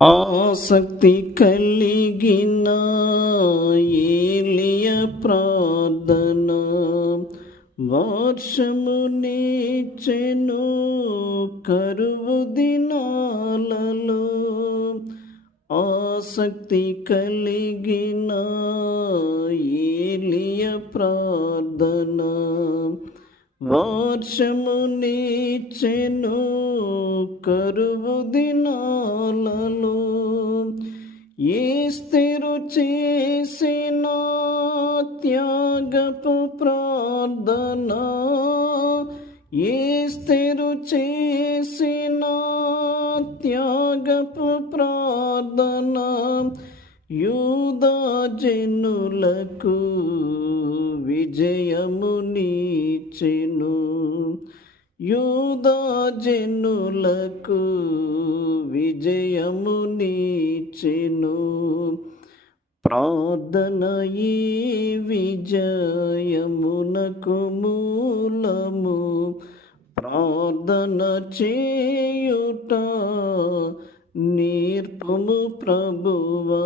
ఆసక్తి కలిగిన ఏలియ ప్రార్థన వర్షము నీచెను కరువు దినాలలో ఆసక్తి కలిగిన ఏలియ ప్రార్థన వర్షము నీచెను కరు ఏ స్థిరు చేసిన త్యాగపు ప్రార్థన. ఏ స్థిరు చేసిన త్యాగపు ప్రార్థన. యూదా జనులకు చెను నీచెను యూదా విజయము నీచెను. ప్రార్థన ఈ విజయమునకు మూలము. ప్రార్థన చేయుట నేర్పము ప్రభువా.